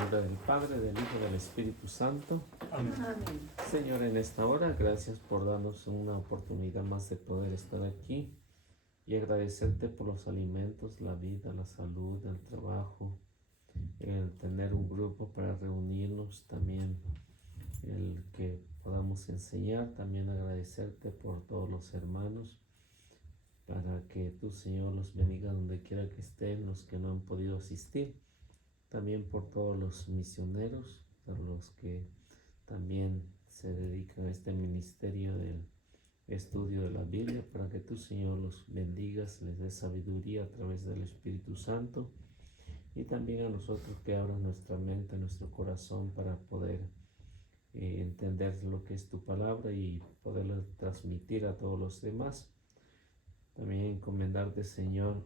nombre del Padre, del Hijo y del Espíritu Santo. Amén. Señor, en esta hora, gracias por darnos una oportunidad más de poder estar aquí y agradecerte por los alimentos, la vida, la salud, el trabajo, el tener un grupo para reunirnos, también el que podamos enseñar, también agradecerte por todos los hermanos, para que tú, Señor, los bendiga donde quiera que estén, los que no han podido asistir, también por todos los misioneros, por los que también se dedican a este ministerio del estudio de la Biblia, para que tú, Señor, los bendigas, les des sabiduría a través del Espíritu Santo, y también a nosotros que abran nuestra mente, nuestro corazón para poder entender lo que es tu palabra y poderla transmitir a todos los demás. También encomendarte, Señor,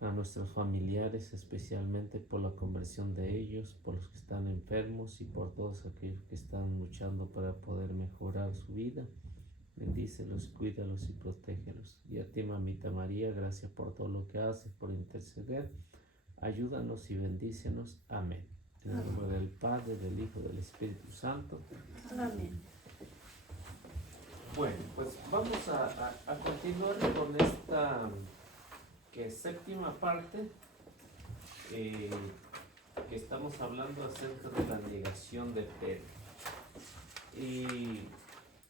a nuestros familiares, especialmente por la conversión de ellos, por los que están enfermos y por todos aquellos que están luchando para poder mejorar su vida. Bendícelos, cuídalos y protégelos. Y a ti, mamita María, gracias por todo lo que haces, por interceder. Ayúdanos y bendícenos. Amén. En el nombre del Padre, del Hijo y del Espíritu Santo. Amén. Bueno, pues vamos a continuar con esta séptima parte que estamos hablando acerca de la negación de Pedro. Y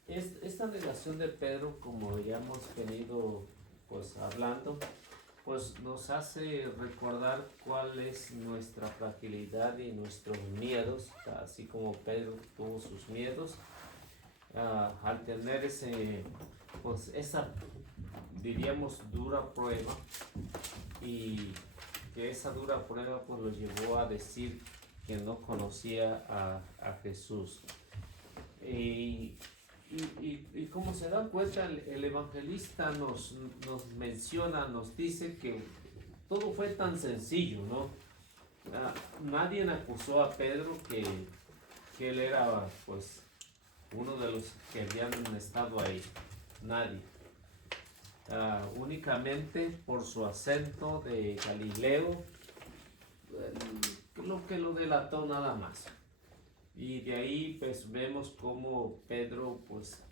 esta negación de Pedro, como ya hemos venido pues hablando, pues nos hace recordar cuál es nuestra fragilidad y nuestros miedos, así como Pedro tuvo sus miedos. Al tener esa, diríamos, dura prueba, y que esa dura prueba pues lo llevó a decir que no conocía a Jesús. Y como se da cuenta, el evangelista nos menciona, nos dice que todo fue tan sencillo, ¿no? Nadie acusó a Pedro que él era pues uno de los que habían estado ahí, nadie. Únicamente por su acento de Galileo, lo que lo delató nada más. Y de ahí pues vemos cómo Pedro pues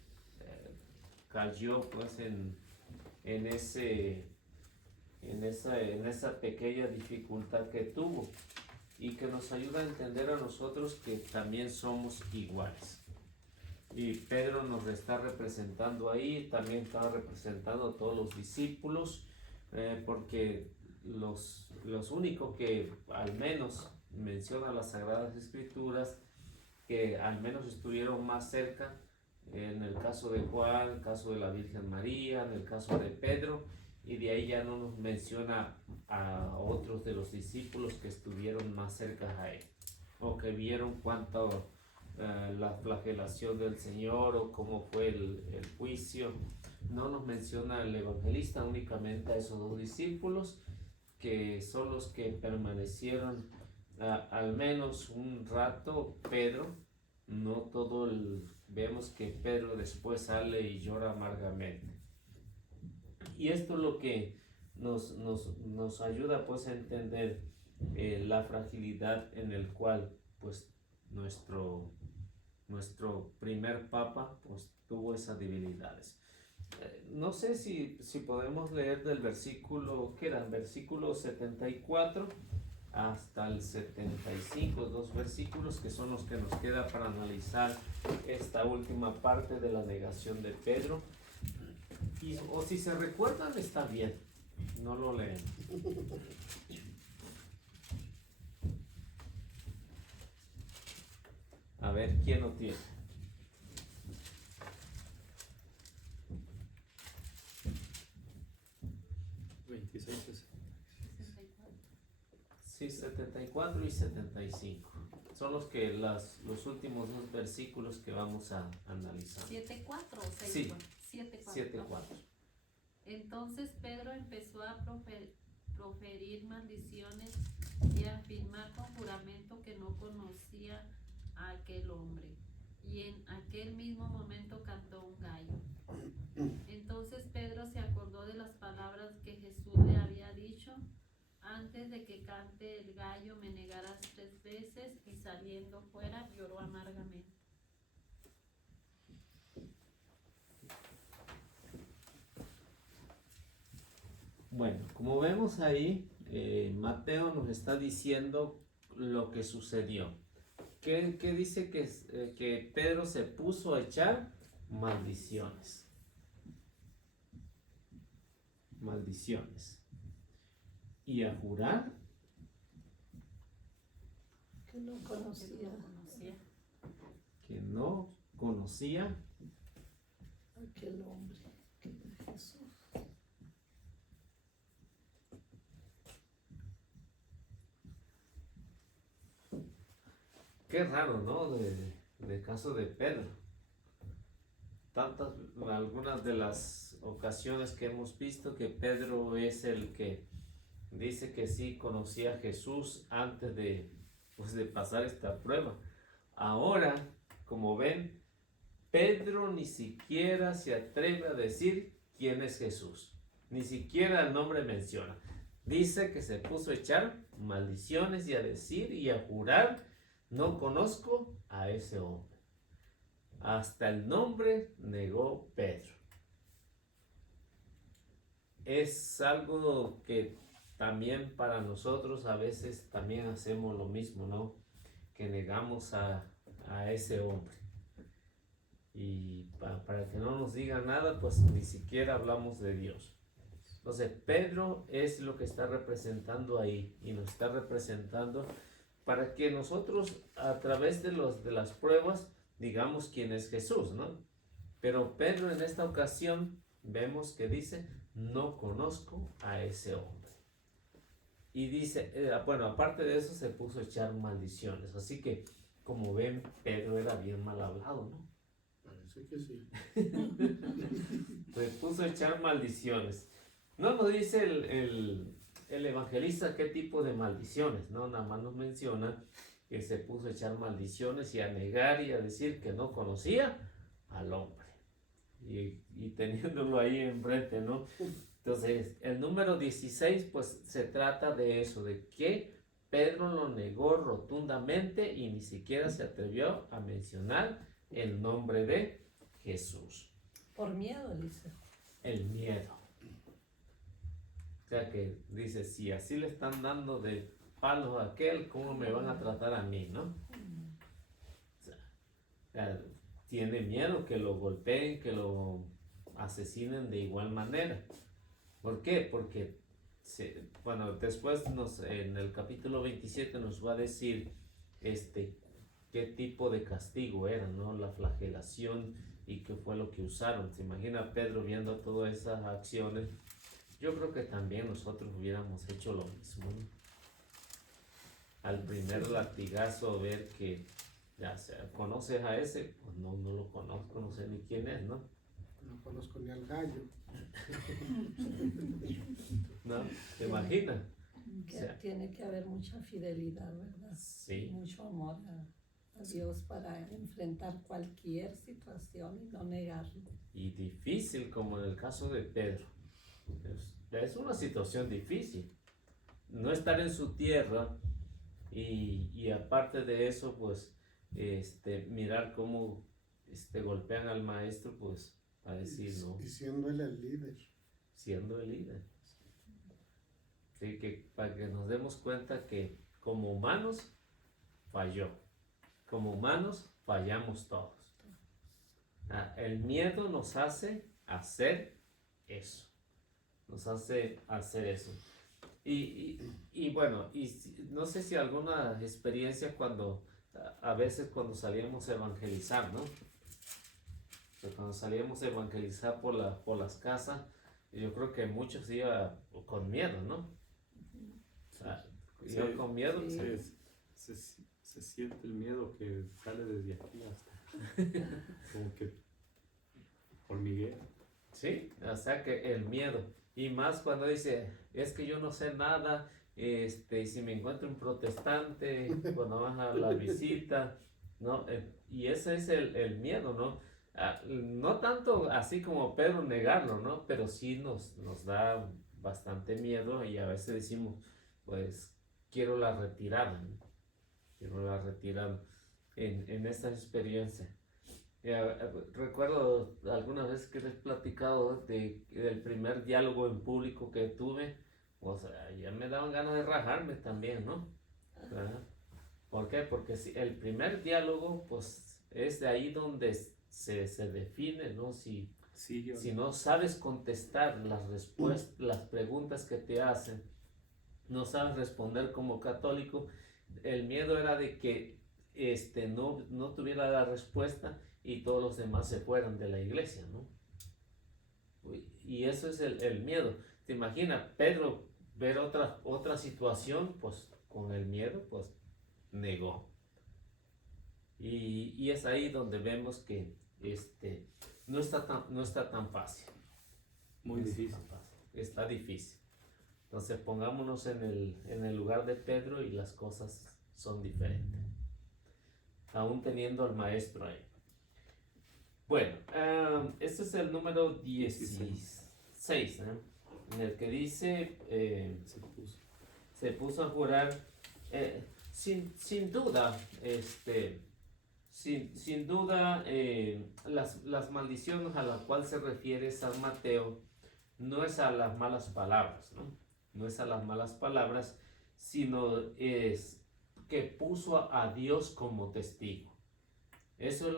cayó pues en esa pequeña dificultad que tuvo, y que nos ayuda a entender a nosotros que también somos iguales. Y Pedro nos está representando ahí, también está representando a todos los discípulos, porque los únicos que al menos menciona las Sagradas Escrituras, que al menos estuvieron más cerca, en el caso de Juan, en el caso de la Virgen María, en el caso de Pedro, y de ahí ya no nos menciona a otros de los discípulos que estuvieron más cerca a él, o que vieron cuánto la flagelación del Señor o cómo fue el juicio. No nos menciona el evangelista, únicamente a esos dos discípulos, que son los que permanecieron al menos un rato. Pedro, no todo vemos que Pedro después sale y llora amargamente. Y esto es lo que nos ayuda pues a entender la fragilidad en el cual pues nuestro primer papa pues tuvo esas debilidades. No sé si podemos leer del versículo, ¿qué era? Versículo 74 hasta el 75, dos versículos que son los que nos queda para analizar esta última parte de la negación de Pedro. O si se recuerdan, está bien, no lo leen. A ver, ¿quién lo tiene? Sí, 74 y 75. Son los últimos dos versículos que vamos a analizar. 7:4 o 6. Sí. 7:4. Entonces Pedro empezó a proferir maldiciones y a afirmar con juramento que no conocía a aquel hombre. Y en aquel mismo momento cantó un gallo. Entonces Pedro se acordó de las palabras que Jesús le había dicho: antes de que cante el gallo me negarás 3 saliendo fuera, lloró amargamente. Bueno, como vemos ahí, Mateo nos está diciendo lo que sucedió. ¿Qué dice que Pedro se puso a echar? Maldiciones. Maldiciones. Y a jurar Que no conocía que no conocía a aquel hombre que era Jesús. Qué raro, ¿no? De caso de Pedro. Algunas de las ocasiones que hemos visto que Pedro es el que dice que sí conocía a Jesús antes de pasar esta prueba. Ahora, como ven, Pedro ni siquiera se atreve a decir quién es Jesús. Ni siquiera el nombre menciona. Dice que se puso a echar maldiciones y a decir y a jurar: no conozco a ese hombre. Hasta el nombre negó Pedro. Es algo que también para nosotros a veces también hacemos lo mismo, ¿no? Que negamos a ese hombre. Y para que no nos diga nada, pues ni siquiera hablamos de Dios. Entonces Pedro es lo que está representando ahí, y nos está representando para que nosotros a través de las pruebas digamos quién es Jesús, ¿no? Pero Pedro en esta ocasión vemos que dice: no conozco a ese hombre. Y dice, bueno, aparte de eso se puso a echar maldiciones. Así que, como ven, Pedro era bien mal hablado, ¿no? Parece que sí. Se puso a echar maldiciones. No nos dice el evangelista qué tipo de maldiciones, ¿no? Nada más nos menciona que se puso a echar maldiciones y a negar y a decir que no conocía al hombre. Y teniéndolo ahí enfrente, ¿no? Entonces, el número 16, pues se trata de eso, de que Pedro lo negó rotundamente y ni siquiera se atrevió a mencionar el nombre de Jesús. Por miedo, dice. El miedo. O sea que dice, si así le están dando de palos a aquel, ¿cómo me van a tratar a mí, no? O sea, tiene miedo que lo golpeen, que lo asesinen de igual manera. ¿Por qué? Porque, bueno, después en el capítulo 27 nos va a decir qué tipo de castigo era, ¿no? La flagelación y qué fue lo que usaron. ¿Se imagina Pedro viendo todas esas acciones? Yo creo que también nosotros hubiéramos hecho lo mismo, ¿no? Al primer latigazo ver que ya sea, ¿conoces a ese? Pues no lo conozco, no sé ni quién es, ¿no? No conozco ni al gallo. ¿No? ¿Te imaginas? Que O sea, tiene que haber mucha fidelidad, ¿verdad? sí. Mucho amor a Dios para enfrentar cualquier situación y no negarlo. Y difícil como en el caso de Pedro. Es una situación difícil. No estar en su tierra y aparte de eso, pues, mirar cómo golpean al maestro, pues, a decir, ¿no? Y siendo él el líder. Siendo el líder. Sí, que para que nos demos cuenta que como humanos falló. Como humanos fallamos todos. El miedo nos hace hacer eso. Nos hace hacer eso. Y bueno, no sé si alguna experiencia a veces cuando salíamos a evangelizar, ¿no? O sea, cuando salíamos a evangelizar por las casas, yo creo que muchos iban con miedo, ¿no? O sea, iban con miedo. Sí. Se siente el miedo que sale desde aquí hasta como que hormigueo. Sí, o sea que el miedo. Y más cuando dice, es que yo no sé nada, y si me encuentro un protestante, cuando vas a la visita, ¿no? Y ese es el miedo, ¿no? No tanto así como Pedro negarlo, ¿no? Pero sí nos da bastante miedo y a veces decimos, pues, quiero la retirada, ¿no? Quiero la retirada. en esta experiencia. Recuerdo algunas veces que les he platicado del primer diálogo en público que tuve, o sea, ya me daban ganas de rajarme también, ¿no? ¿Verdad? ¿Por qué? Porque si el primer diálogo, pues es de ahí donde se define, ¿no? Si no sabes contestar las respuestas, las preguntas que te hacen, no sabes responder como católico, el miedo era de que no tuviera la respuesta y todos los demás se fueran de la iglesia, ¿no? Y eso es el miedo. ¿Te imaginas Pedro ver otra situación? Pues con el miedo, pues negó. Y es ahí donde vemos que no está tan fácil. Muy difícil. Está difícil. Entonces pongámonos en el lugar de Pedro y las cosas son diferentes. Aún teniendo al maestro ahí. Bueno, este es el número 16, en el que dice, se puso a jurar, sin duda, sin duda, las maldiciones a las cuales se refiere San Mateo no es a las malas palabras, ¿no? No es a las malas palabras, sino es que puso a Dios como testigo. Eso es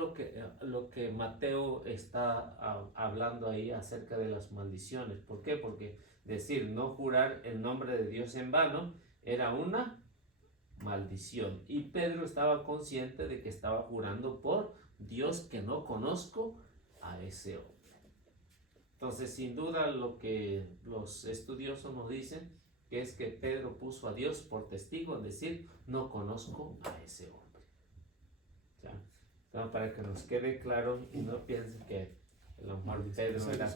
lo que Mateo está hablando ahí acerca de las maldiciones. ¿Por qué? Porque decir no jurar el nombre de Dios en vano era una maldición. Y Pedro estaba consciente de que estaba jurando por Dios que no conozco a ese hombre. Entonces, sin duda, lo que los estudiosos nos dicen que es que Pedro puso a Dios por testigo, es decir, no conozco a ese hombre. ¿Ya? Para que nos quede claro y no piensen que a lo mejor Pedro era,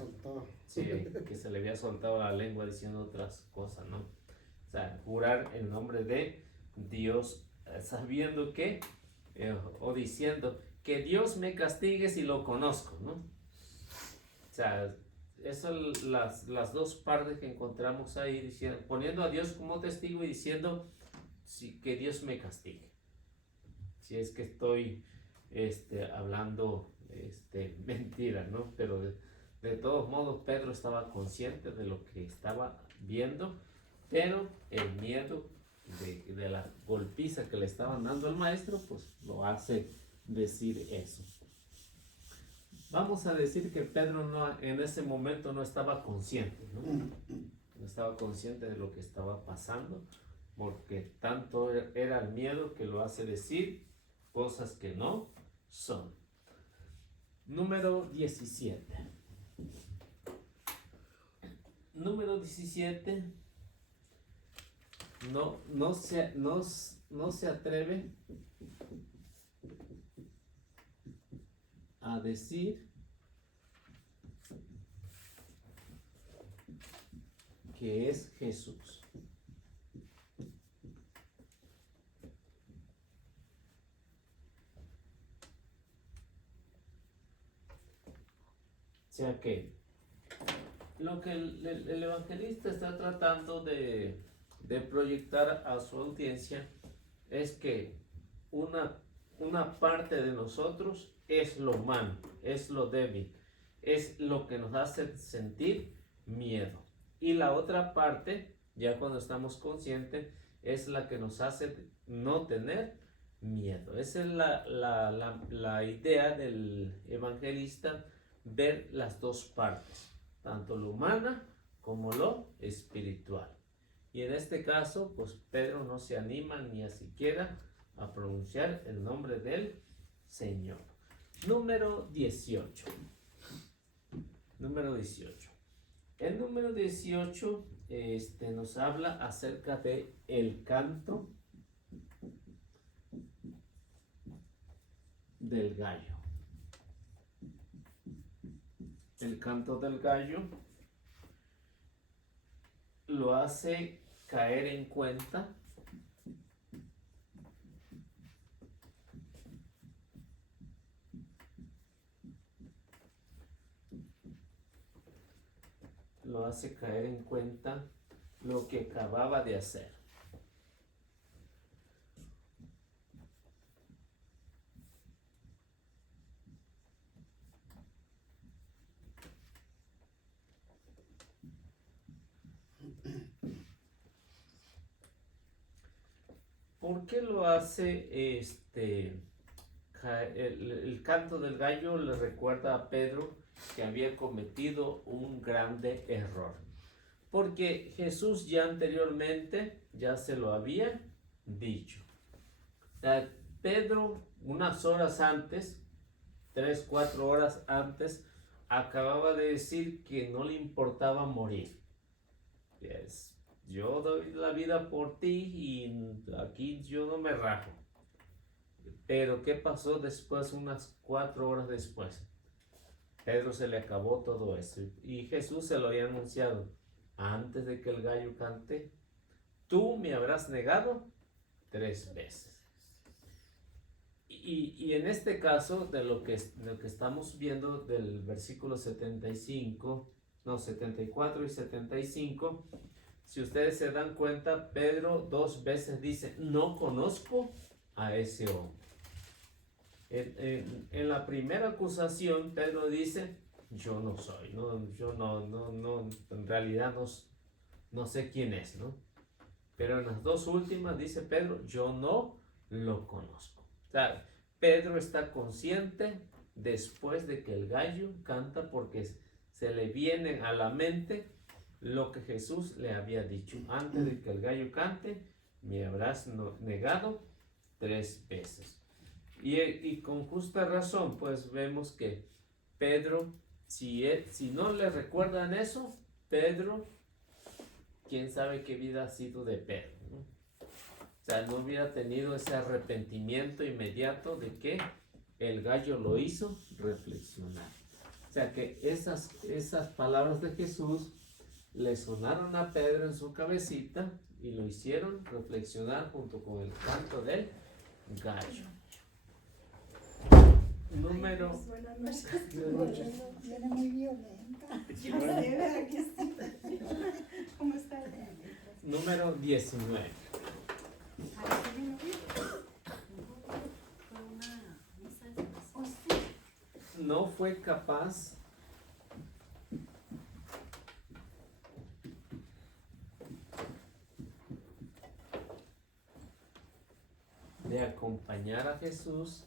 sí, que se le había soltado la lengua diciendo otras cosas, ¿no? O sea, jurar en nombre de Dios, sabiendo que, o diciendo que Dios me castigue si lo conozco, ¿no? O sea, esas son las dos partes que encontramos ahí, diciendo, poniendo a Dios como testigo y diciendo que Dios me castigue. Si es que estoy hablando mentira, ¿no? Pero de todos modos Pedro estaba consciente de lo que estaba viendo, pero el miedo de la golpiza que le estaban dando al maestro, pues lo hace decir eso. Vamos a decir que Pedro en ese momento no estaba consciente, ¿no? No estaba consciente de lo que estaba pasando, porque tanto era el miedo que lo hace decir cosas que no son. Número 17. Número 17. No se atreve a decir que es Jesús. O sea que lo que el evangelista está tratando de proyectar a su audiencia es que una parte de nosotros es lo humano, es lo débil, es lo que nos hace sentir miedo. Y la otra parte, ya cuando estamos conscientes, es la que nos hace no tener miedo. Esa es la idea del evangelista, ver las dos partes, tanto lo humana como lo espiritual. Y en este caso, pues Pedro no se anima ni a siquiera a pronunciar el nombre del Señor. Número 18. Número 18. El número 18 nos habla acerca de el canto del gallo. El canto del gallo lo hace caer en cuenta lo que acababa de hacer. ¿Por qué lo hace el canto del gallo? Le recuerda a Pedro que había cometido un grande error. Porque Jesús ya anteriormente ya se lo había dicho. Pedro, unas horas antes, 3, 4 horas antes, acababa de decir que no le importaba morir. Yo doy la vida por ti y aquí yo no me rajo. Pero ¿qué pasó después, unas 4 horas después? Pedro se le acabó todo eso y Jesús se lo había anunciado. Antes de que el gallo cante, tú me habrás negado 3 veces. Y en este caso, de lo que estamos viendo del versículo 74 y 75, si ustedes se dan cuenta, Pedro 2 veces dice, no conozco a ese hombre. En la primera acusación, Pedro dice, yo no soy, yo no, en realidad no sé quién es, ¿no? Pero en las 2 últimas dice Pedro, yo no lo conozco. O sea, Pedro está consciente después de que el gallo canta porque se le viene a la mente lo que Jesús le había dicho. Antes de que el gallo cante, me habrás negado 3 veces. Y con justa razón, pues vemos que Pedro, si no le recuerdan eso, Pedro, quién sabe qué vida ha sido de Pedro, ¿no? O sea, no hubiera tenido ese arrepentimiento inmediato de que el gallo lo hizo reflexionar. O sea, que esas palabras de Jesús le sonaron a Pedro en su cabecita y lo hicieron reflexionar junto con el canto del gallo. Número. Buenas noches. Buenas noches. Viene muy violenta. Yo sé, ¿verdad que sí? ¿Cómo está? Número 19. Fue una misa especial. Oh, sí. No fue capaz de acompañar a Jesús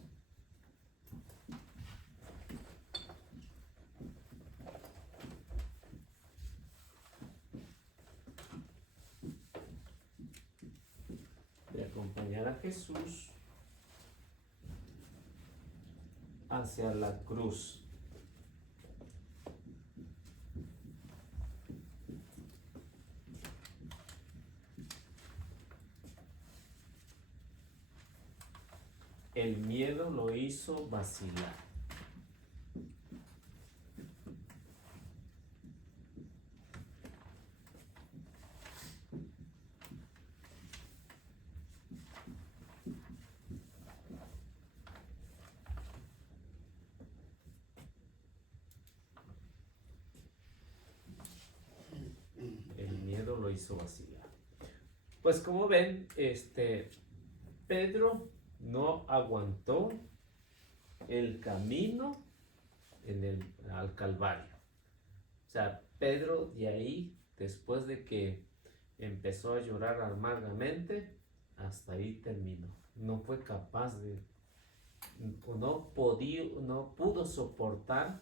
hacia la cruz. El miedo lo hizo vacilar. El miedo lo hizo vacilar. Pues como ven, Pedro no aguantó el camino al Calvario. O sea, Pedro de ahí, después de que empezó a llorar amargamente, hasta ahí terminó. No fue capaz no pudo soportar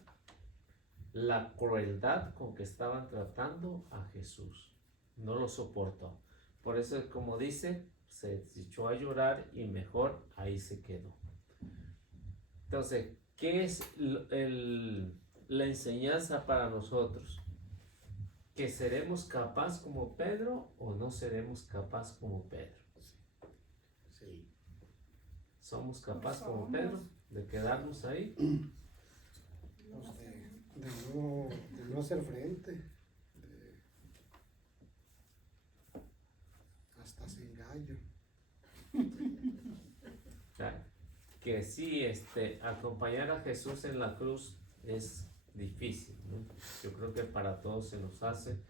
la crueldad con que estaban tratando a Jesús. No lo soportó. Por eso, como dice, se echó a llorar y mejor ahí se quedó. Entonces, ¿qué es la enseñanza para nosotros? ¿Que seremos capaz como Pedro o no seremos capaz como Pedro? Sí. ¿Somos capaz como Pedro de quedarnos ahí? De no hacer frente, hasta sin gallo. O sea, que sí, acompañar a Jesús en la cruz es difícil, ¿no? Yo creo que para todos se nos hace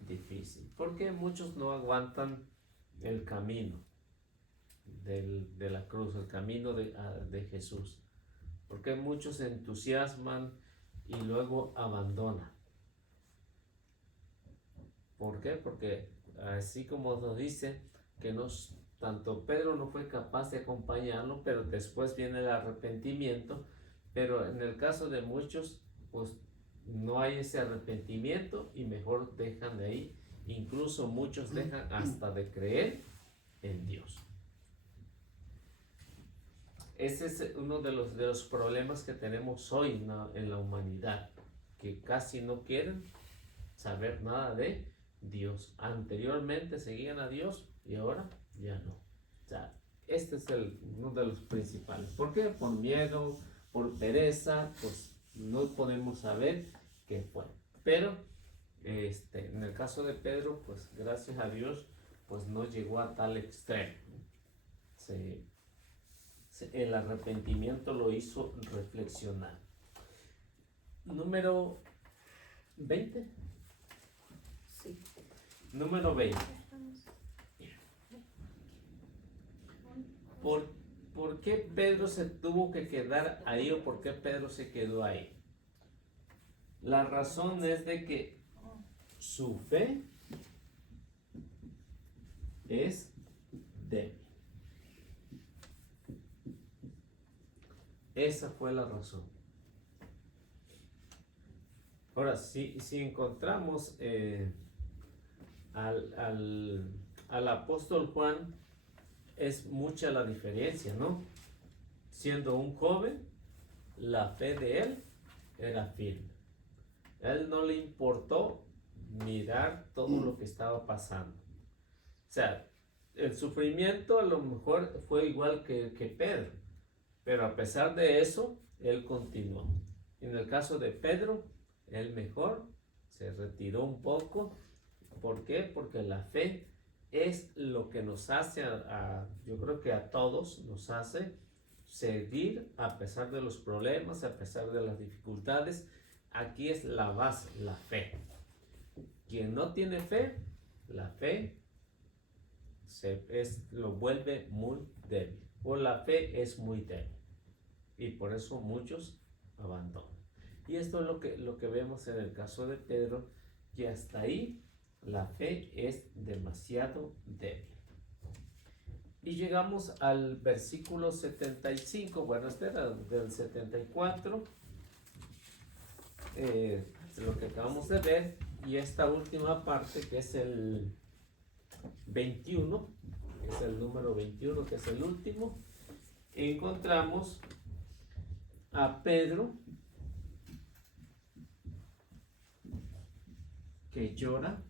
difícil, porque muchos no aguantan el camino de la cruz, el camino de Jesús, porque muchos se entusiasman y luego abandonan. ¿Por qué? Porque así como nos dice que tanto Pedro no fue capaz de acompañarlo, pero después viene el arrepentimiento. Pero en el caso de muchos, pues no hay ese arrepentimiento y mejor dejan de ahí. Incluso muchos dejan hasta de creer en Dios. Ese es uno de los problemas que tenemos hoy en la humanidad, que casi no quieren saber nada de Dios. Anteriormente seguían a Dios y ahora ya no. O sea, este es uno de los principales. ¿Por qué? Por miedo, por pereza, pues no podemos saber qué fue. Pero en el caso de Pedro, pues gracias a Dios, pues no llegó a tal extremo. El arrepentimiento lo hizo reflexionar. Número 20. Sí. Número 20. ¿Por qué Pedro se tuvo que quedar ahí o por qué Pedro se quedó ahí? La razón es de que su fe es débil. Esa fue la razón. Ahora, si encontramos al apóstol Juan, es mucha la diferencia, ¿no? Siendo un joven, la fe de él era firme. A él no le importó mirar todo lo que estaba pasando. O sea, el sufrimiento a lo mejor fue igual que Pedro, pero a pesar de eso, él continuó. En el caso de Pedro, él mejor se retiró un poco. ¿Por qué? Porque la fe es lo que nos hace, yo creo que a todos nos hace seguir a pesar de los problemas, a pesar de las dificultades. Aquí es la base, la fe. Quien no tiene fe, la fe lo vuelve muy débil, o la fe es muy débil, y por eso muchos abandonan. Y esto es lo que vemos en el caso de Pedro, que hasta ahí la fe es demasiado débil. Y llegamos al versículo 75, bueno, este era del 74, lo que acabamos de ver, y esta última parte que es el 21, es el número 21, que es el último, encontramos a Pedro que llora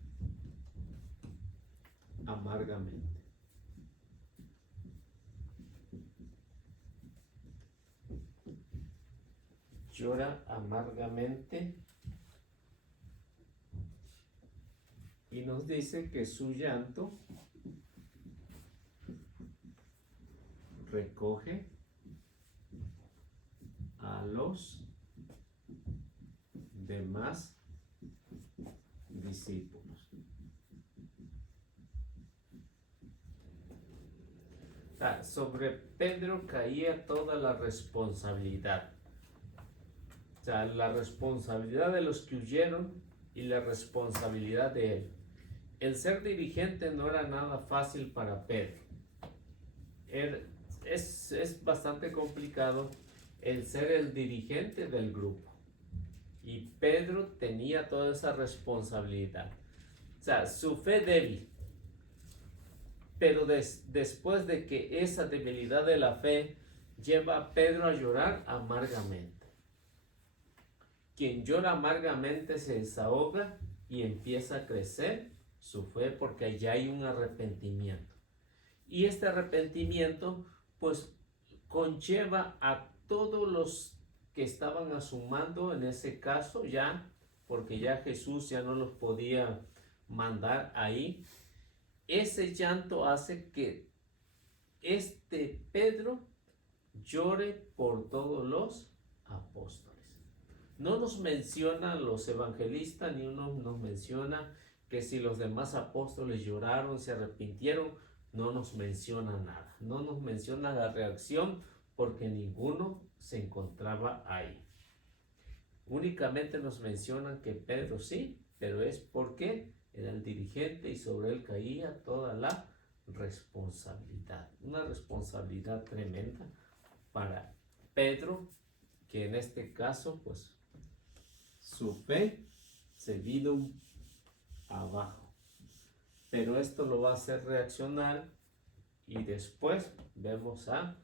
amargamente. Llora amargamente y nos dice que su llanto recoge a los demás discípulos. Sobre Pedro caía toda la responsabilidad. O sea, la responsabilidad de los que huyeron y la responsabilidad de él. El ser dirigente no era nada fácil para Pedro. Es bastante complicado el ser el dirigente del grupo. Y Pedro tenía toda esa responsabilidad. O sea, su fe débil. Pero después de que esa debilidad de la fe lleva a Pedro a llorar amargamente. Quien llora amargamente se desahoga y empieza a crecer su fe porque ya hay un arrepentimiento. Y este arrepentimiento pues conlleva a todos los que estaban a su mando en ese caso ya, porque ya Jesús ya no los podía mandar ahí. Ese llanto hace que Pedro llore por todos los apóstoles. No nos menciona los evangelistas, ni uno nos menciona que si los demás apóstoles lloraron, se arrepintieron, no nos menciona nada. No nos menciona la reacción porque ninguno se encontraba ahí. Únicamente nos mencionan que Pedro sí, pero es porque era el dirigente y sobre él caía toda la responsabilidad, una responsabilidad tremenda para Pedro, que en este caso, pues, su fe se vino abajo. Pero esto lo va a hacer reaccionar y después vemos a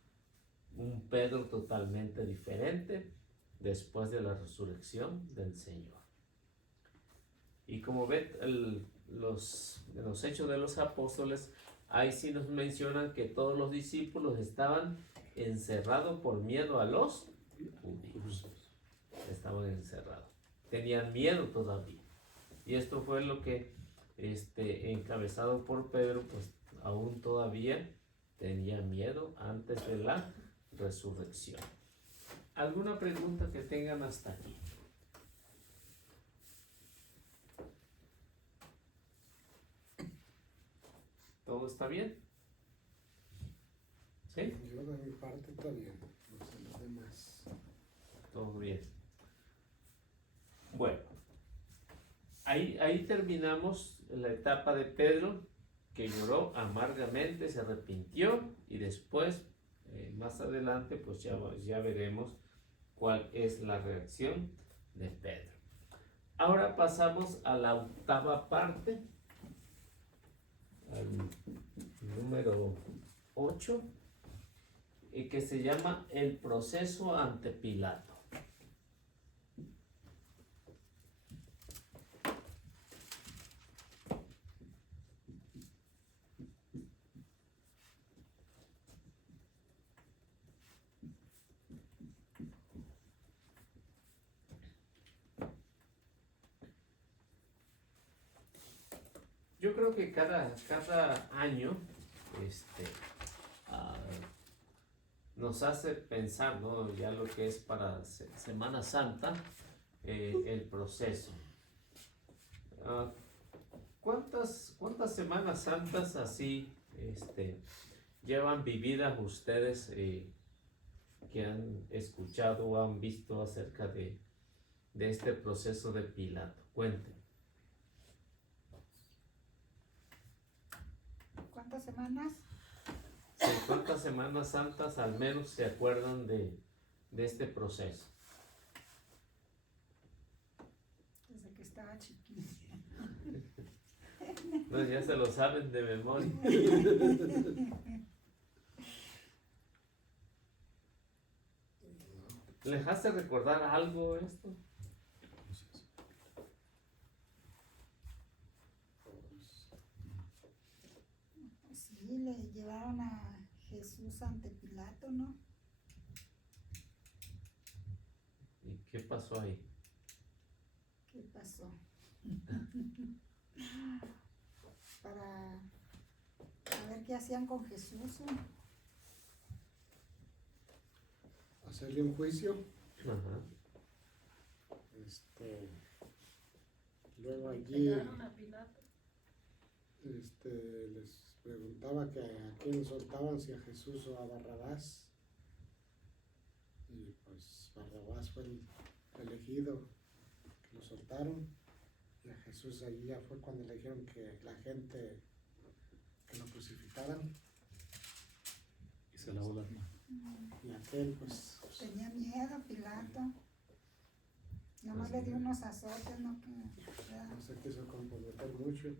un Pedro totalmente diferente después de la resurrección del Señor. Y como ven, en los Hechos de los Apóstoles, ahí sí nos mencionan que todos los discípulos estaban encerrados por miedo a los judíos. Estaban encerrados. Tenían miedo todavía. Y esto fue lo que, encabezado por Pedro, pues aún todavía tenía miedo antes de la resurrección. ¿Alguna pregunta que tengan hasta aquí? ¿Todo está bien? ¿Sí? Yo de mi parte está bien, no sé los demás. Todo bien. Bueno, ahí terminamos la etapa de Pedro, que lloró amargamente, se arrepintió y después, más adelante, pues ya veremos cuál es la reacción de Pedro. Ahora pasamos a la octava parte, al número 8, que se llama el proceso ante Pilato. Yo creo que cada año ah, nos hace pensar, ¿no? Ya lo que es para Semana Santa, el proceso. ¿Cuántas Semanas Santas así llevan vividas ustedes que han escuchado o han visto acerca de este proceso de Pilato? Cuenten. ¿Cuántas semanas? Sí, ¿cuántas Semanas Santas al menos se acuerdan de este proceso? Desde que estaba chiquita. No, ya se lo saben de memoria. ¿Les hace recordar algo esto? Sí, le llevaron a Jesús ante Pilato, ¿no? ¿Y qué pasó ahí? ¿Qué pasó? Para ver qué hacían con Jesús. Hacerle un juicio. Ajá. Luego allí Llegaron a Pilato. les preguntaba que a quién soltaban, si a Jesús o a Barrabás. Y pues Barrabás fue el elegido, que lo soltaron. Y a Jesús allí ya fue cuando le dijeron que la gente que lo crucificaran. Y se lavó las manos. Y aquel pues Tenía miedo Pilato. Nomás le dio unos azotes, ¿no? no se quiso comprometer mucho.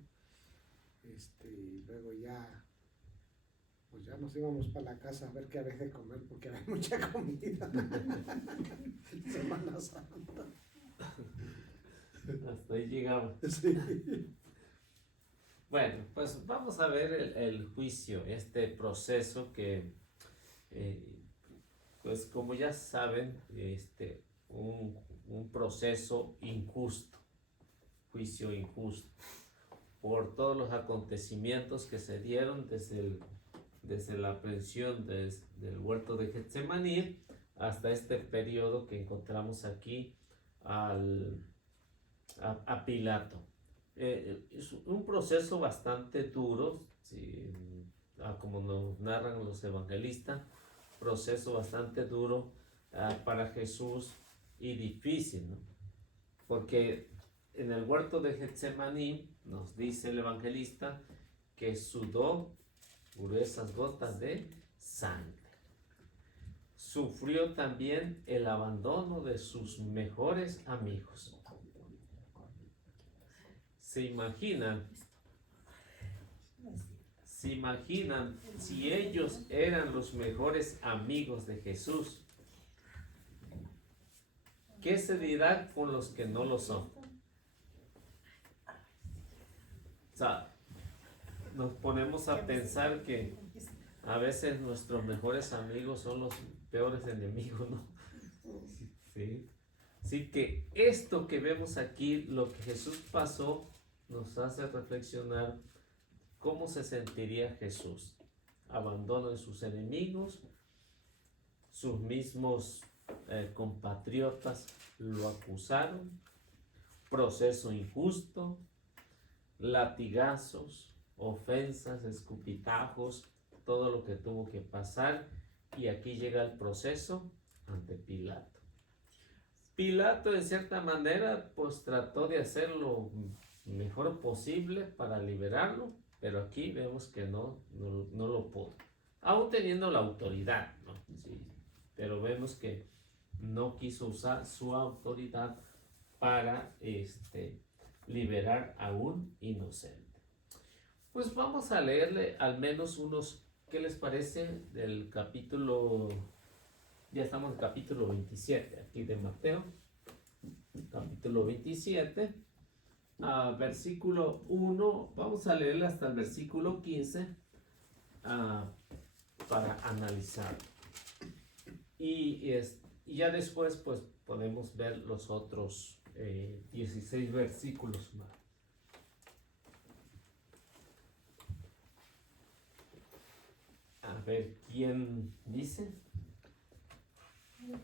Y luego ya, pues ya nos íbamos para la casa a ver qué había de comer porque había mucha comida. Semana Santa. Hasta ahí llegamos. Sí. Bueno, pues vamos a ver el juicio, este proceso que, pues como ya saben, un proceso injusto, juicio injusto, por todos los acontecimientos que se dieron desde la aprehensión del huerto de Getsemaní hasta este periodo que encontramos aquí a Pilato. Es un proceso bastante duro, como nos narran los evangelistas, proceso bastante duro para Jesús y difícil, ¿no? Porque en el huerto de Getsemaní nos dice el evangelista que sudó gruesas gotas de sangre. Sufrió también el abandono de sus mejores amigos. ¿Se imaginan? ¿Se imaginan si ellos eran los mejores amigos de Jesús? ¿Qué se dirá con los que no lo son? O sea, nos ponemos a pensar que a veces nuestros mejores amigos son los peores enemigos, ¿no? Sí. Así que esto que vemos aquí, lo que Jesús pasó, nos hace reflexionar cómo se sentiría Jesús. Abandono de sus enemigos, sus mismos compatriotas lo acusaron, proceso injusto, latigazos, ofensas, escupitajos, todo lo que tuvo que pasar, y aquí llega el proceso ante Pilato. Pilato, en cierta manera, pues trató de hacer lo mejor posible para liberarlo, pero aquí vemos que no lo pudo, aún teniendo la autoridad, ¿no? Sí, pero vemos que no quiso usar su autoridad para liberar a un inocente. Pues vamos a leerle al menos unos, ¿qué les parece? Del capítulo, ya estamos en el capítulo 27 aquí de Mateo, capítulo 27, versículo 1, vamos a leerle hasta el versículo 15 para analizar. Y ya después pues podemos ver los otros 16 versículos más. A ver, ¿quién dice?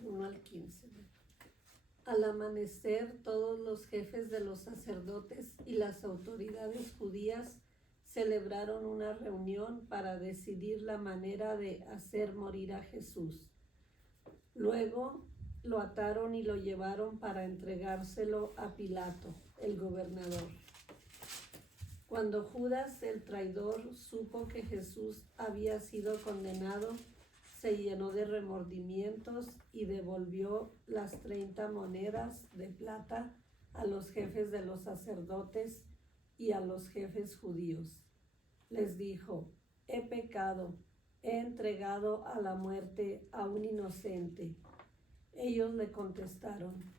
1 al 15. Al amanecer, todos los jefes de los sacerdotes y las autoridades judías celebraron una reunión para decidir la manera de hacer morir a Jesús. Luego lo ataron y lo llevaron para entregárselo a Pilato, el gobernador. Cuando Judas, el traidor, supo que Jesús había sido condenado, se llenó de remordimientos y devolvió las 30 monedas de plata a los jefes de los sacerdotes y a los jefes judíos. Les dijo: he pecado, he entregado a la muerte a un inocente. Ellos le contestaron: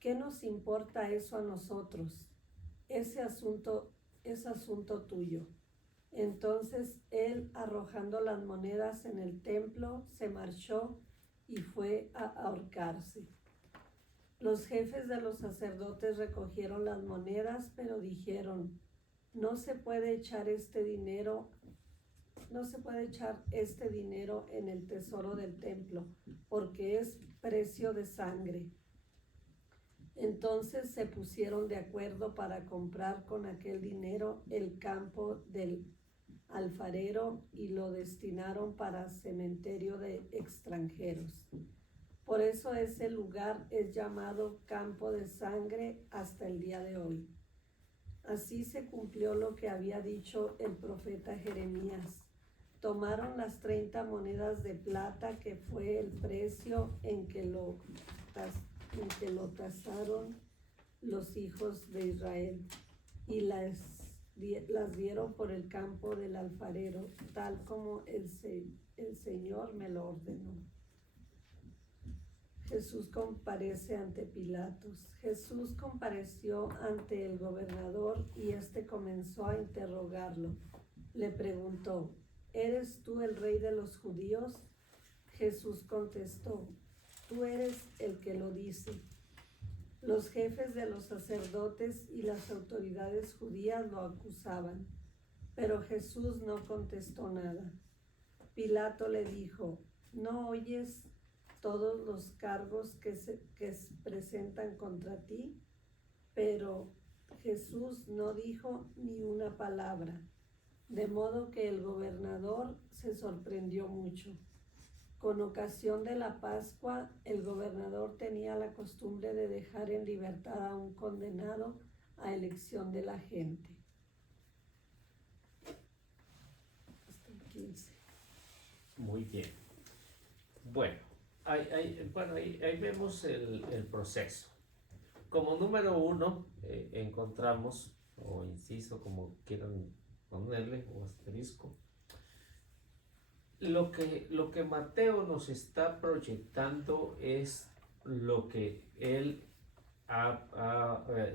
¿qué nos importa eso a nosotros? Ese asunto es asunto tuyo. Entonces él, arrojando las monedas en el templo, se marchó y fue a ahorcarse. Los jefes de los sacerdotes recogieron las monedas, pero dijeron: no se puede echar este dinero en el tesoro del templo, porque es precio de sangre. Entonces se pusieron de acuerdo para comprar con aquel dinero el campo del alfarero y lo destinaron para cementerio de extranjeros. Por eso ese lugar es llamado Campo de Sangre hasta el día de hoy. Así se cumplió lo que había dicho el profeta Jeremías. Tomaron las 30 monedas de plata, que fue el precio en que lo tasaron los hijos de Israel, y las dieron por el campo del alfarero, tal como el Señor me lo ordenó. Jesús comparece ante Pilatos. Jesús compareció ante el gobernador y éste comenzó a interrogarlo. Le preguntó: ¿eres tú el rey de los judíos? Jesús contestó: tú eres el que lo dice. Los jefes de los sacerdotes y las autoridades judías lo acusaban, pero Jesús no contestó nada. Pilato le dijo: ¿no oyes todos los cargos que presentan contra ti? Pero Jesús no dijo ni una palabra, de modo que el gobernador se sorprendió mucho. Con ocasión de la Pascua, el gobernador tenía la costumbre de dejar en libertad a un condenado a elección de la gente. Hasta aquí 15. Muy bien. Bueno, ahí vemos el proceso. Como número 1, encontramos, o inciso, como quieran ponerle, o asterisco, lo que Mateo nos está proyectando es lo que él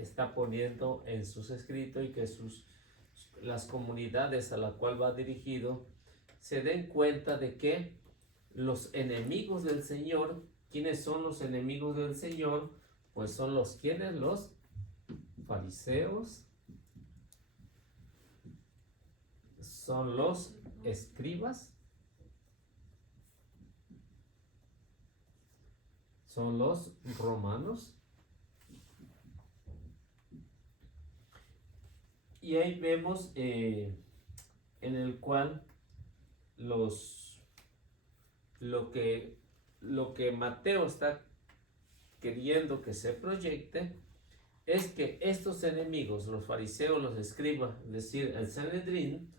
está poniendo en sus escritos, y que las comunidades a las cuales va dirigido se den cuenta de que los enemigos del Señor, ¿quiénes son los enemigos del Señor? Pues son los fariseos, son los escribas, son los romanos. Y ahí vemos en el cual lo que Mateo está queriendo que se proyecte es que estos enemigos, los fariseos, los escribas, es decir, el Sanedrín,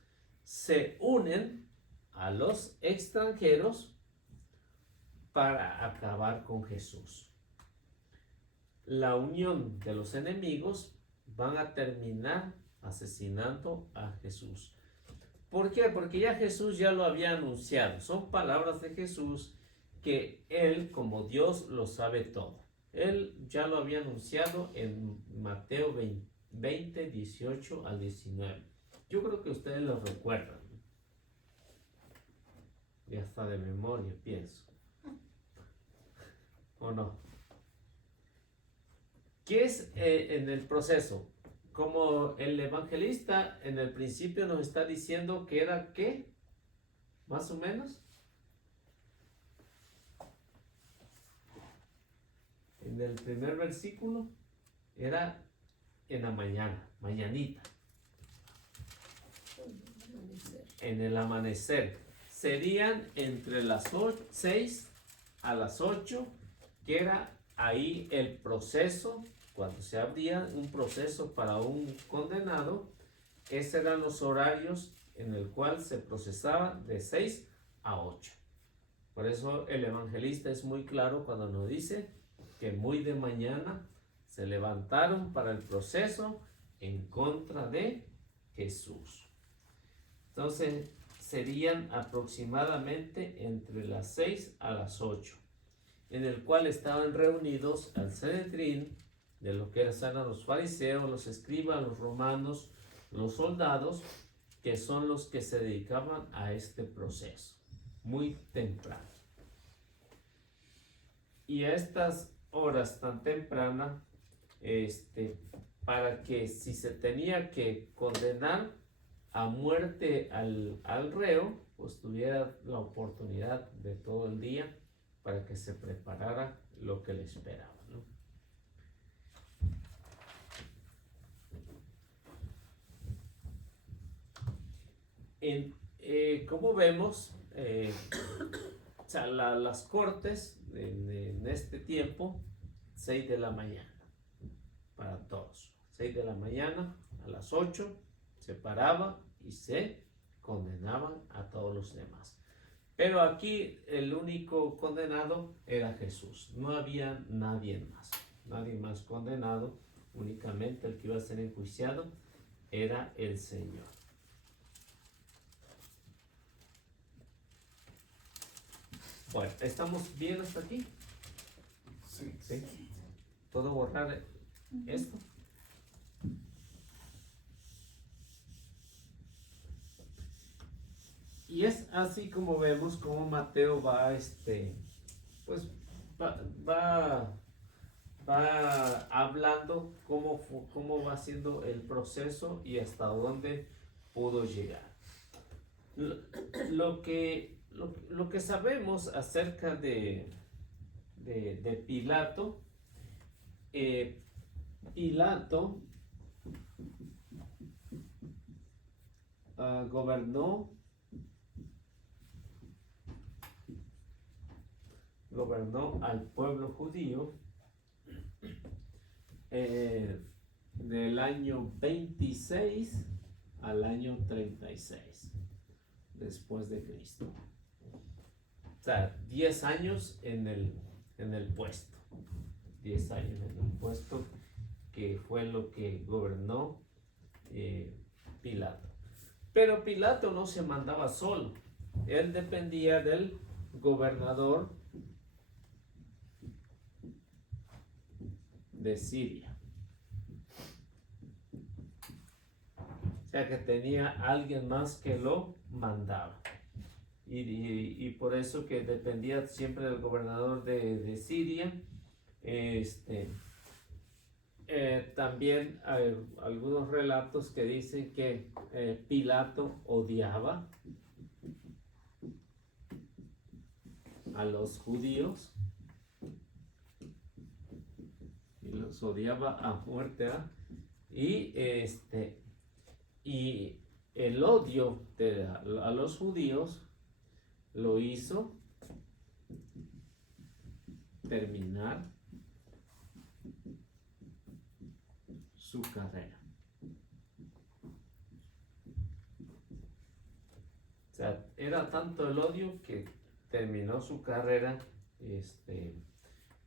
se unen a los extranjeros para acabar con Jesús. La unión de los enemigos van a terminar asesinando a Jesús. ¿Por qué? Porque ya Jesús ya lo había anunciado. Son palabras de Jesús, que Él, como Dios, lo sabe todo. Él ya lo había anunciado en Mateo 20, 18 al 19. Yo creo que ustedes lo recuerdan. Ya está de memoria, pienso. ¿O no? ¿Qué es en el proceso? Como el evangelista en el principio nos está diciendo que era ¿qué? Más o menos. En el primer versículo era en la mañana, mañanita. En el amanecer. Serían entre las 6 a las 8, que era ahí el proceso. Cuando se abría un proceso para un condenado, esos eran los horarios en el cual se procesaba de 6 a 8. Por eso el evangelista es muy claro cuando nos dice que muy de mañana se levantaron para el proceso en contra de Jesús. Entonces serían aproximadamente entre las 6 a las 8, en el cual estaban reunidos al Sanedrín, de lo que eran los fariseos, los escribas, los romanos, los soldados, que son los que se dedicaban a este proceso, muy temprano. Y a estas horas tan tempranas, para que si se tenía que condenar a muerte al reo, pues tuviera la oportunidad de todo el día para que se preparara lo que le esperaba, ¿no? Como vemos, o sea, las cortes en este tiempo, 6 de la mañana, para todos. 6 de la mañana a las 8 se paraba y se condenaban a todos los demás. Pero aquí el único condenado era Jesús. No había nadie más condenado. Únicamente el que iba a ser enjuiciado era el Señor. Bueno, ¿estamos bien hasta aquí? Sí. ¿Sí? ¿Puedo borrar esto? Y es así como vemos cómo Mateo va, pues va hablando cómo va siendo el proceso y hasta dónde pudo llegar. Lo que sabemos acerca de Pilato, Pilato gobernó al pueblo judío del año 26 al año 36. después de Cristo. O sea, 10 años en el puesto. 10 años en el puesto, que fue lo que gobernó Pilato. Pero Pilato no se mandaba solo. Él dependía del gobernador de Siria. O sea que tenía alguien más que lo mandaba. Y por eso que dependía siempre del gobernador de Siria. También hay algunos relatos que dicen que Pilato odiaba a los judíos y los odiaba a muerte, ¿ah? Y el odio a los judíos lo hizo terminar su carrera. O sea, era tanto el odio que terminó su carrera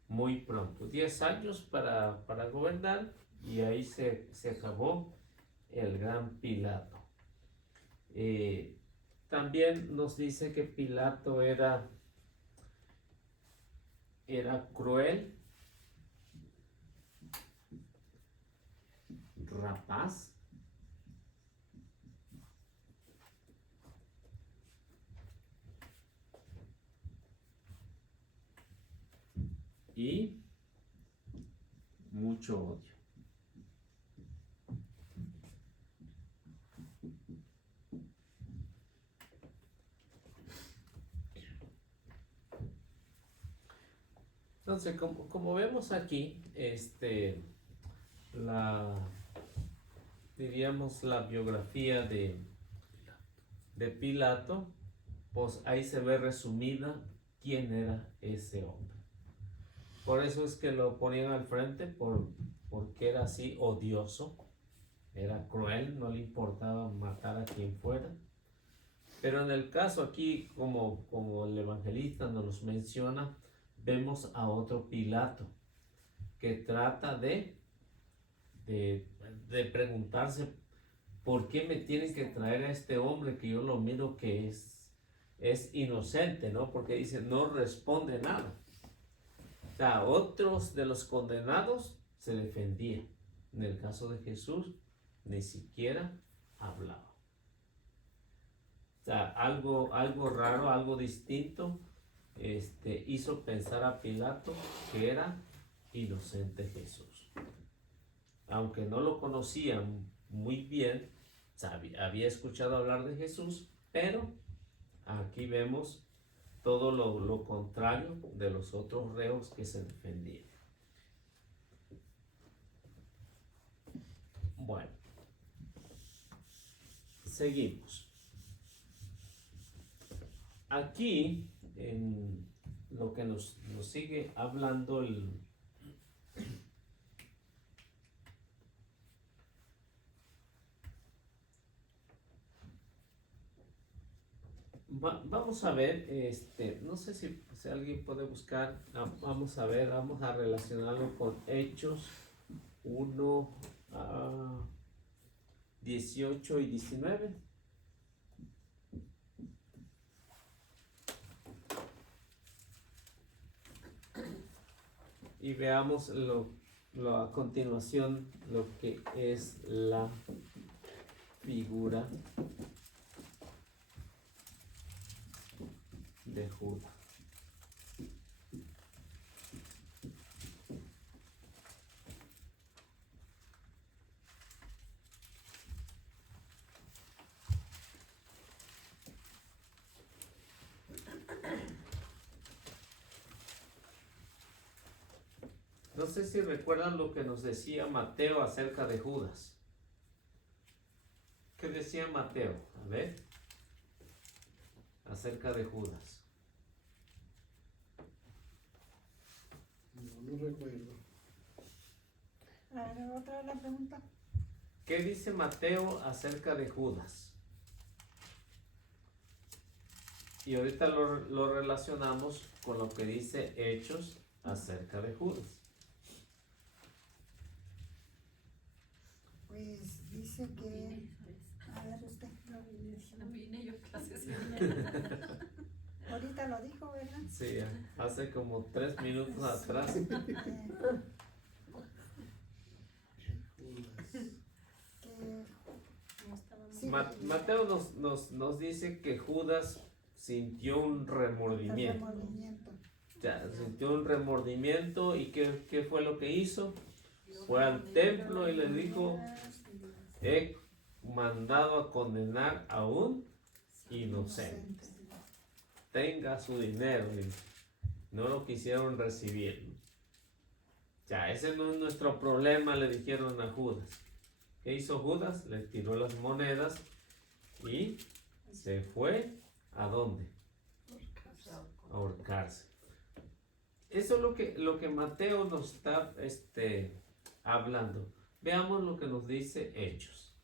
muy pronto. 10 años para gobernar, y ahí se acabó el gran Pilato. También nos dice que Pilato era cruel, rapaz, y mucho odio. Entonces, como vemos aquí, diríamos la biografía de Pilato, pues ahí se ve resumida quién era ese hombre. Por eso es que lo ponían al frente, porque era así odioso, era cruel, no le importaba matar a quien fuera. Pero en el caso aquí, como el evangelista nos los menciona, vemos a otro Pilato que trata de preguntarse por qué me tienen que traer a este hombre que yo lo miro que es inocente, ¿no? Porque dice, no responde nada. O sea, otros de los condenados se defendían. En el caso de Jesús, ni siquiera hablaba. O sea, algo raro, algo distinto, hizo pensar a Pilato que era inocente Jesús. Aunque no lo conocía muy bien, había escuchado hablar de Jesús, pero aquí vemos todo lo contrario de los otros reos que se defendían. Bueno, seguimos. Aquí, en lo que nos sigue hablando vamos a ver, no sé si alguien puede buscar, vamos a ver, vamos a relacionarlo con Hechos 1, 18 y 19. Y veamos a continuación lo que es la figura de Judas. No sé si recuerdan lo que nos decía Mateo acerca de Judas. ¿Qué decía Mateo? A ver. Acerca de Judas. No recuerdo. A ver, otra vez la pregunta. ¿Qué dice Mateo acerca de Judas? Y ahorita lo relacionamos con lo que dice Hechos acerca de Judas. Pues dice que, a ver usted, Vine yo a clases. ahorita lo dijo, ¿verdad? Sí, hace como 3 minutos atrás. Que sí, Mateo nos dice que Judas sintió un el remordimiento. remordimiento. Ya, sintió un remordimiento y ¿qué fue lo que hizo? Fue al templo y le dijo, he mandado a condenar a un inocente. Tenga su dinero. Y no lo quisieron recibir. Ya, ese no es nuestro problema, le dijeron a Judas. ¿Qué hizo Judas? Le tiró las monedas y se fue ¿a dónde? A ahorcarse. Eso es lo que Mateo nos está hablando. Veamos lo que nos dice Hechos.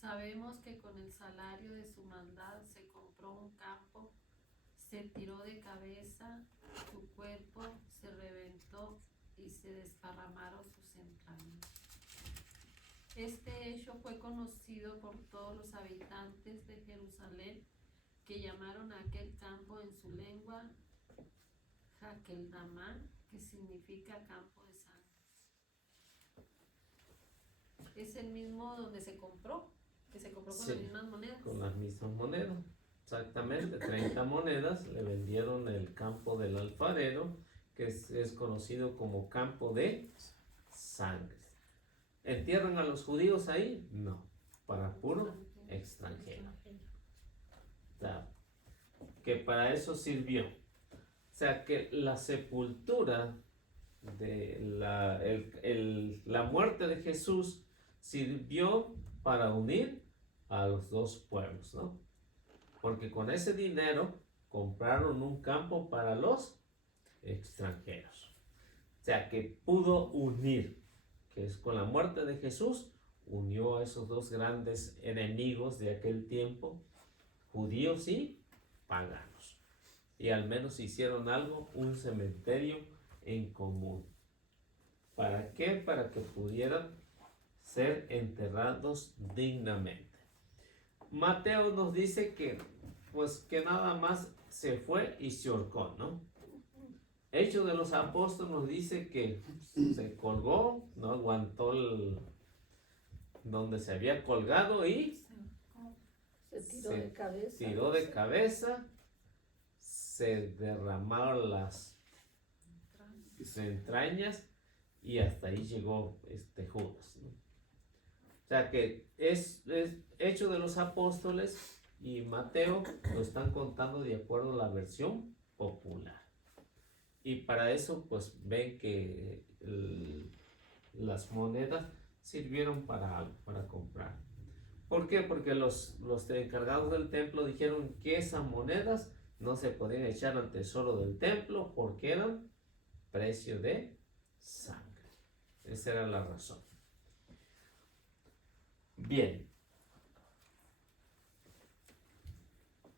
Sabemos que con el salario de su maldad se compró un campo, se tiró de cabeza, su cuerpo se reventó y se desparramaron sus entrañas. Este hecho fue conocido por todos los habitantes de Jerusalén, que llamaron a aquel campo en su lengua Jaqueldamá, que significa campo de sangre. Es el mismo donde se compró, que se compró con Sí, las mismas monedas. con las mismas monedas. Exactamente, 30 monedas le vendieron el campo del alfarero, que es conocido como campo de sangre. ¿Entierran a los judíos ahí? No, para puro extranjero. O sea, que para eso sirvió. O sea, que la sepultura de la muerte de Jesús sirvió para unir a los dos pueblos, ¿no? Porque con ese dinero compraron un campo para los extranjeros. O sea, que pudo unir, que es con la muerte de Jesús, unió a esos dos grandes enemigos de aquel tiempo, judíos y paganos. Y al menos hicieron algo, un cementerio en común. ¿Para qué? Para que pudieran ser enterrados dignamente. Mateo nos dice que, pues, que nada más se fue y se ahorcó, ¿no? Hechos de los Apóstoles nos dice que se colgó, no aguantó donde se había colgado y Se tiró de cabeza. tiró de cabeza, se derramaron las entrañas y hasta ahí llegó Judas, ¿no? O sea que es Hecho de los Apóstoles y Mateo lo están contando de acuerdo a la versión popular. Y para eso pues ven que las monedas sirvieron para algo, para comprar. ¿Por qué? Porque los encargados del templo dijeron que esas monedas no se podían echar al tesoro del templo porque eran precio de sangre. Esa era la razón. Bien.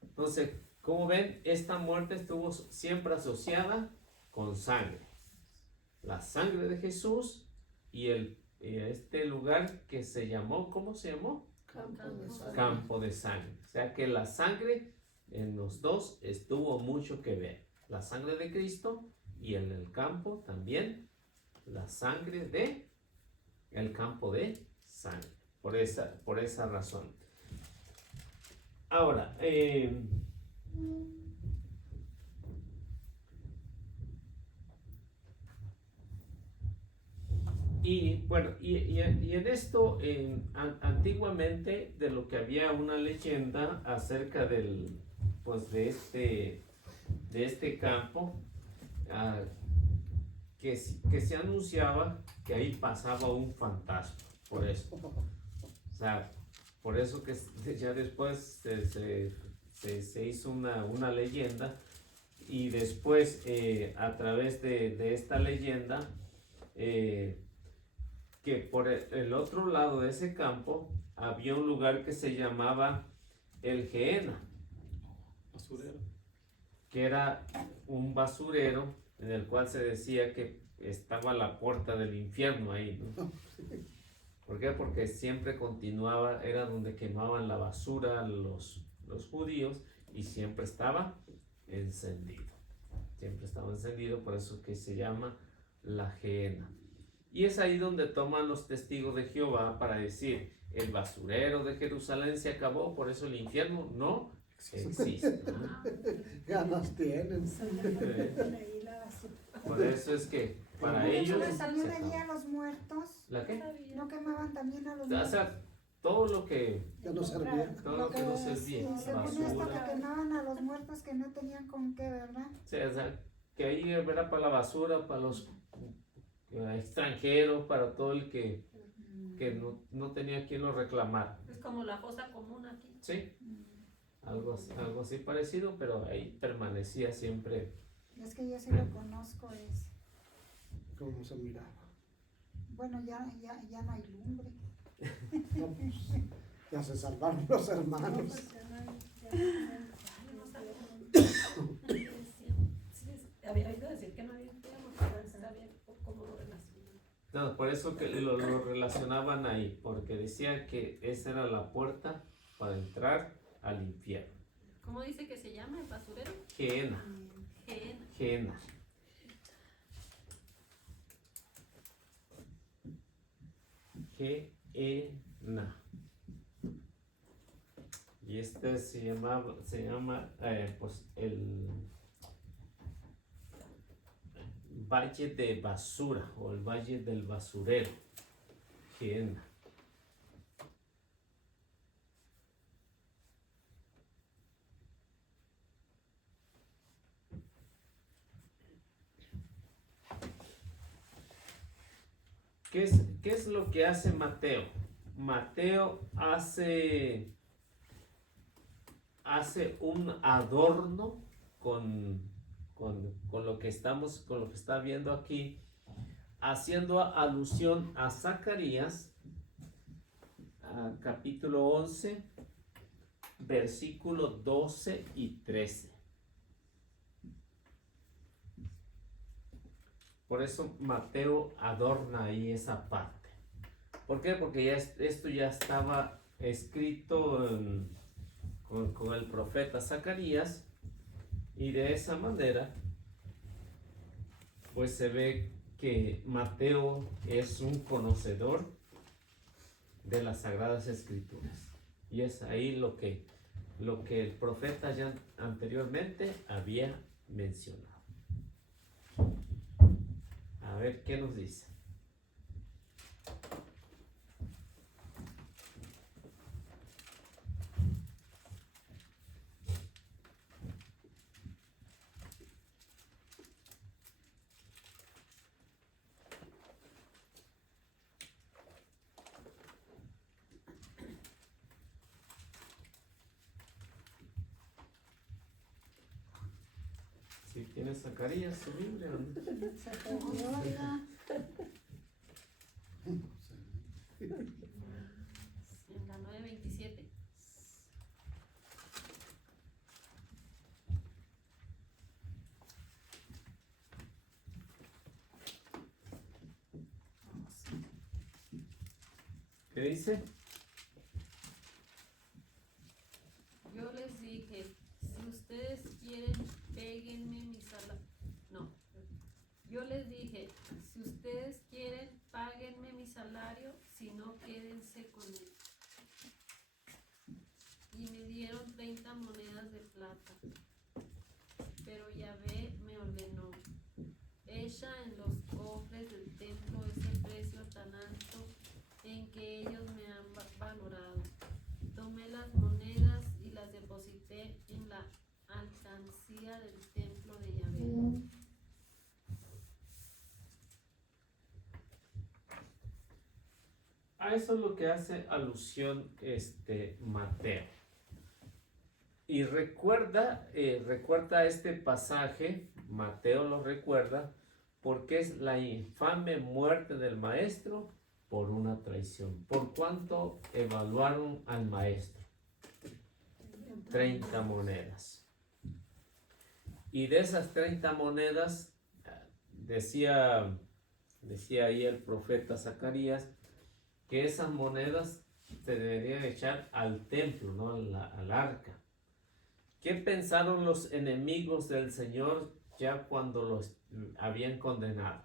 Entonces, como ven, esta muerte estuvo siempre asociada con sangre. La sangre de Jesús y este lugar que se llamó, ¿cómo se llamó? Campo de sangre. O sea que la sangre en los dos estuvo mucho que ver. La sangre de Cristo y en el campo también la sangre de el campo de sangre. Por esa razón. Ahora, y bueno, y en esto, antiguamente, de lo que había una leyenda acerca de este campo, que se anunciaba que ahí pasaba un fantasma, por eso. O sea, por eso que ya después se hizo una leyenda y después a través de esta leyenda que por el otro lado de ese campo había un lugar que se llamaba el Gehenna, Basurero. que era un basurero en el cual se decía que estaba la puerta del infierno ahí, ¿no? ¿Por qué? Porque siempre continuaba, era donde quemaban la basura los judíos y siempre estaba encendido. Siempre estaba encendido, por eso que se llama la Gehenna. Y es ahí donde toman los testigos de Jehová para decir, el basurero de Jerusalén se acabó, por eso el infierno no existe, ¿no? Ganas tienen. Ahí la basura. Por eso es que para ¿No ellos quemaban también se allí acabó. a los muertos? ¿La qué? ¿No quemaban también a los O muertos? sea, todo lo que Ya no servía. todo lo que no servía, Sí, según esto que basura. quemaban a los muertos que no tenían con qué, ¿verdad? Sí, o sea, que ahí era para la basura, para los extranjeros, para todo el que no tenía quien lo reclamara. Es como la fosa común aquí. Sí, algo así parecido, pero ahí permanecía siempre. Es que yo sí lo conozco, es... Cómo se miraba. Bueno, ya no hay lumbre. No, pues, ya se salvaron los hermanos. Había oído decir que no había infierno, pero no sabía cómo lo relacionan. No, por eso que lo relacionaban ahí, porque decían que esa era la puerta para entrar al infierno. ¿Cómo dice que se llama el basurero? Gehenna, Gehenna. Gehenna. Gehenna. Y este se llama pues el Valle de Basura o el Valle del Basurero, Gehenna. ¿Qué es lo que hace Mateo? Mateo hace un adorno con lo que está viendo aquí, haciendo alusión a Zacarías, capítulo 11, versículos 12 y 13. Por eso Mateo adorna ahí esa parte. ¿Por qué? Porque esto ya estaba escrito con el profeta Zacarías, y de esa manera pues se ve que Mateo es un conocedor de las Sagradas Escrituras, y es ahí lo que el profeta ya anteriormente había mencionado. A ver qué nos dice. Si tienes Zacarías su Biblia, ¿no? Se perdió, oiga. En la 9:27. ¿Qué dice? Yo les dije, si ustedes quieren, péguenme mi salario. No. Yo les dije, si ustedes quieren, páguenme mi salario, si no, quédense con él. Y me dieron 30 monedas de plata. Pero Yahvé me ordenó, echa en los cofres del templo ese precio tan alto en que ellos me han valorado. Tomé las monedas y las deposité en la alcancía del templo de Yahvé. A eso es lo que hace alusión Mateo. Y recuerda este pasaje, Mateo lo recuerda, porque es la infame muerte del maestro por una traición. ¿Por cuánto evaluaron al maestro? 30 monedas. Y de esas 30 monedas, decía ahí el profeta Zacarías, que esas monedas se deberían echar al templo, no al arca. ¿Qué pensaron los enemigos del Señor ya cuando los habían condenado?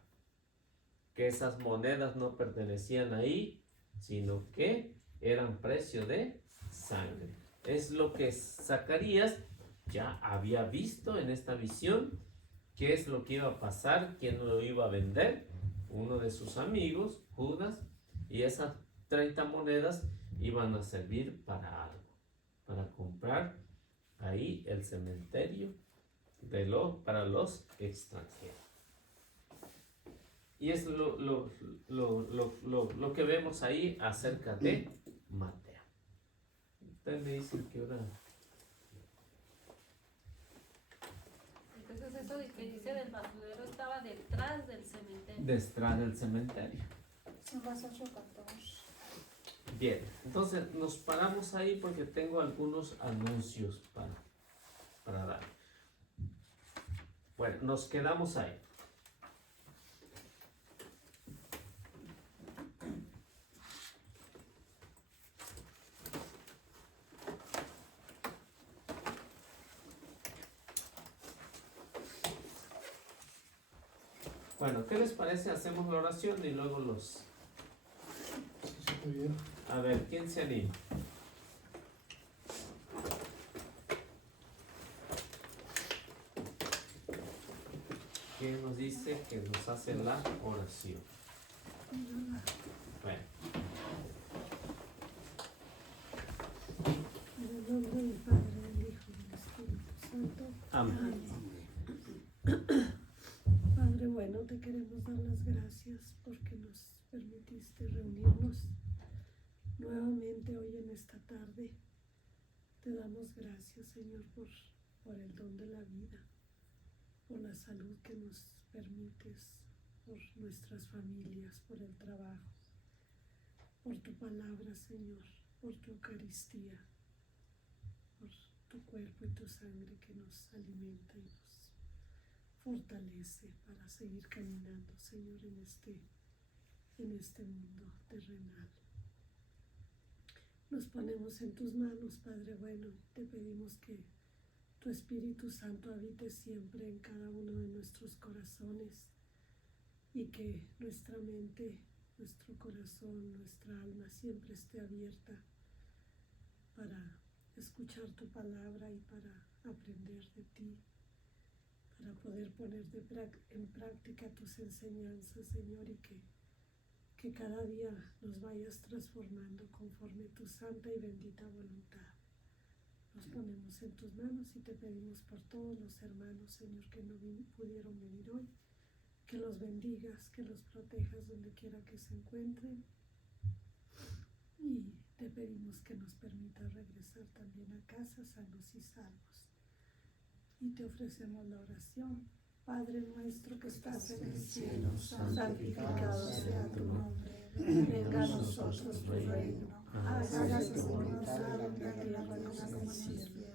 Que esas monedas no pertenecían ahí, sino que eran precio de sangre. Es lo que Zacarías ya había visto en esta visión, qué es lo que iba a pasar, quién lo iba a vender, uno de sus amigos, Judas, y esas 30 monedas iban a servir para algo, para comprar ahí el cementerio para los extranjeros. Y es lo que vemos ahí acerca de Mateo. Ustedes me dicen que ahora. Entonces eso que dice del basurero estaba detrás del cementerio. Detrás del cementerio. Son las 8:14. Bien, entonces nos paramos ahí porque tengo algunos anuncios para dar. Bueno, nos quedamos ahí. Bueno, ¿qué les parece? Hacemos la oración y luego los... Muy bien. A ver, ¿quién se anima? ¿Quién nos dice que nos hace la oración? Bueno. En el nombre del Padre, del Hijo y del Espíritu Santo. Amén. Padre bueno, te queremos dar las gracias porque nos permitiste reunirnos nuevamente hoy en esta tarde. Te damos gracias, Señor, por el don de la vida, por la salud que nos permites, por nuestras familias, por el trabajo, por tu palabra, Señor, por tu Eucaristía, por tu cuerpo y tu sangre que nos alimenta y nos fortalece para seguir caminando, Señor, en este mundo terrenal. Nos ponemos en tus manos, Padre bueno, te pedimos que tu Espíritu Santo habite siempre en cada uno de nuestros corazones y que nuestra mente, nuestro corazón, nuestra alma siempre esté abierta para escuchar tu palabra y para aprender de ti, para poder poner en práctica tus enseñanzas, Señor, y que cada día nos vayas transformando conforme tu santa y bendita voluntad. Nos ponemos en tus manos y te pedimos por todos los hermanos, Señor, que no pudieron venir hoy, que los bendigas, que los protejas donde quiera que se encuentren, y te pedimos que nos permitas regresar también a casa sanos y salvos. Y te ofrecemos la oración. Padre nuestro que estás en el cielo, santificado sea tu nombre. Venga a nosotros tu reino. Hágase tu voluntad en la tierra como en el cielo.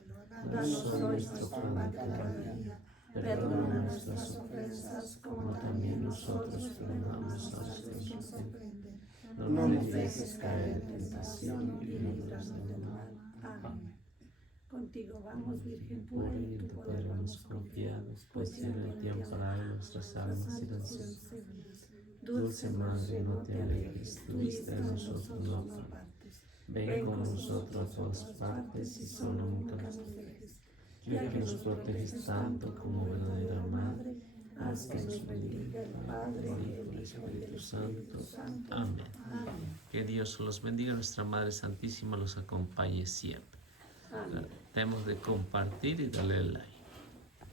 Danos hoy nuestro pan de cada día. Perdona nuestras ofensas como también nosotros perdonamos a los que nos ofenden. No nos dejes caer en tentación y líbranos del mal. Amén. Contigo vamos, Virgen pura, y en tu poder vamos confiados, pues siempre el tiempo para nuestras almas y las Dulce Madre, no te alejes, tú viste de nosotros no apartes. Ven con nosotros a todas partes y solo nunca nos dejes. Ya que nos proteges tanto como verdadera Madre, haz que nos bendiga el Padre, el Hijo y el Espíritu Santo. Amén. Que Dios los bendiga, nuestra Madre Santísima los acompañe siempre. Amén. Tenemos de compartir y darle like.